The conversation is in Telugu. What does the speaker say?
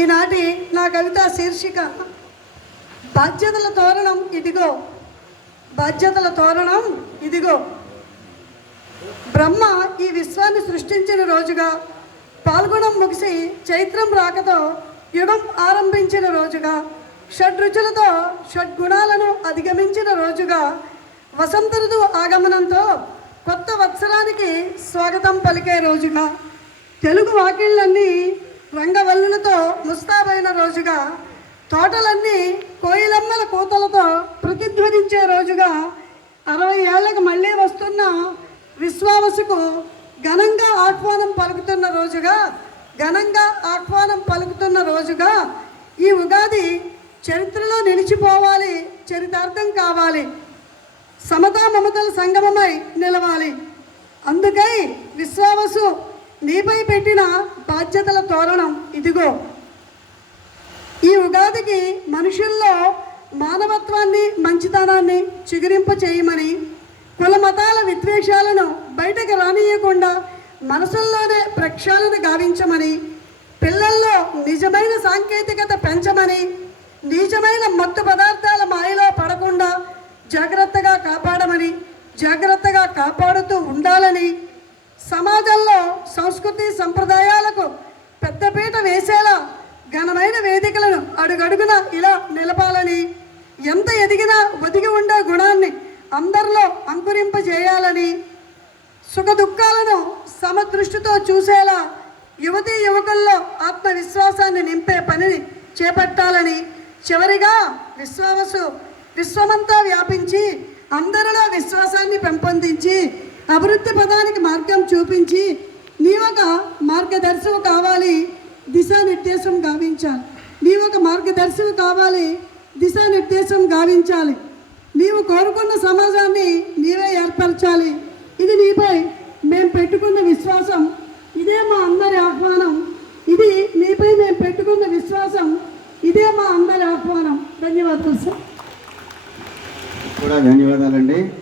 ఈనాటి నా కవిత శీర్షిక బాధ్యతల తోరణం ఇదిగో బాధ్యతల తోరణం ఇదిగో. బ్రహ్మ ఈ విశ్వాన్ని సృష్టించిన రోజుగా పాల్గొనం ముగిసి చైత్రం రాకతో యుగం ఆరంభించిన రోజుగా షడ్రుచులతో షడ్గుణాలను అధిగమించిన రోజుగా వసంత ఋతువు ఆగమనంతో కొత్త వత్సరానికి స్వాగతం పలికే రోజుగా. తెలుగు వాకిళ్ళన్నీ రంగవల్లులతో ముస్తాబైన రోజుగా తోటలన్నీ కోయిలమ్మల కూతలతో ప్రతిధ్వనించే రోజుగా అరవై ఏళ్ళకు మళ్ళీ వస్తున్న విశ్వావసుకు ఘనంగా ఆహ్వానం పలుకుతున్న రోజుగా ఘనంగా ఆహ్వానం పలుకుతున్న రోజుగా ఈ ఉగాది చరిత్రలో నిలిచిపోవాలి చరితార్థం కావాలి సమతా మమతల సంగమమై నిలవాలి. అందుకై విశ్వావసు నీపై పెట్టిన తోరణం. ఇదిగో. ఈ ఉగాదికి మనుషుల్లో మానవత్వాన్ని మంచితనాన్ని చిగురింప చేయమని కుల మతాల విద్వేషాలను బయటకు రానియకుండా మనసుల్లోనే ప్రక్షాళన గావించమని పిల్లల్లో నిజమైన సాంకేతికత పెంచమని నీచమైన మత్తు పదార్థాల మాయలో పడకుండా జాగ్రత్తగా కాపాడమని జాగ్రత్తగా కాపాడుతూ ఉండాలని సమాజంలో సంస్కృతి సంప్రదాయాలకు ఘనమైన వేదికలను అడుగడుగున ఇలా నిలపాలని ఎంత ఎదిగినా ఒదిగి ఉండే గుణాన్ని అందరిలో అంకురింపజేయాలని సుఖ దుఃఖాలను సమదృష్టితో చూసేలా యువతీ యువకుల్లో ఆత్మవిశ్వాసాన్ని నింపే పనిని చేపట్టాలని చివరిగా విశ్వాసు విశ్వమంతా వ్యాపించి అందరిలో విశ్వాసాన్ని పెంపొందించి అభివృద్ధి పదానికి మార్గం చూపించి నీ ఒక మార్గదర్శకు కావాలి. దిశానిర్దేశం గావించాలి. నీవు ఒక మార్గదర్శకం కావాలి. దిశానిర్దేశం గావించాలి. నీవు కోరుకున్న సమాజాన్ని నీవే ఏర్పరచాలి. ఇది నీపై మేము పెట్టుకున్న విశ్వాసం. ఇదే మా అందరి ఆహ్వానం. ఇది నీపై మేము పెట్టుకున్న విశ్వాసం. ఇదే మా అందరి ఆహ్వానం. ధన్యవాదాలు సార్. కూడా ధన్యవాదాలండి.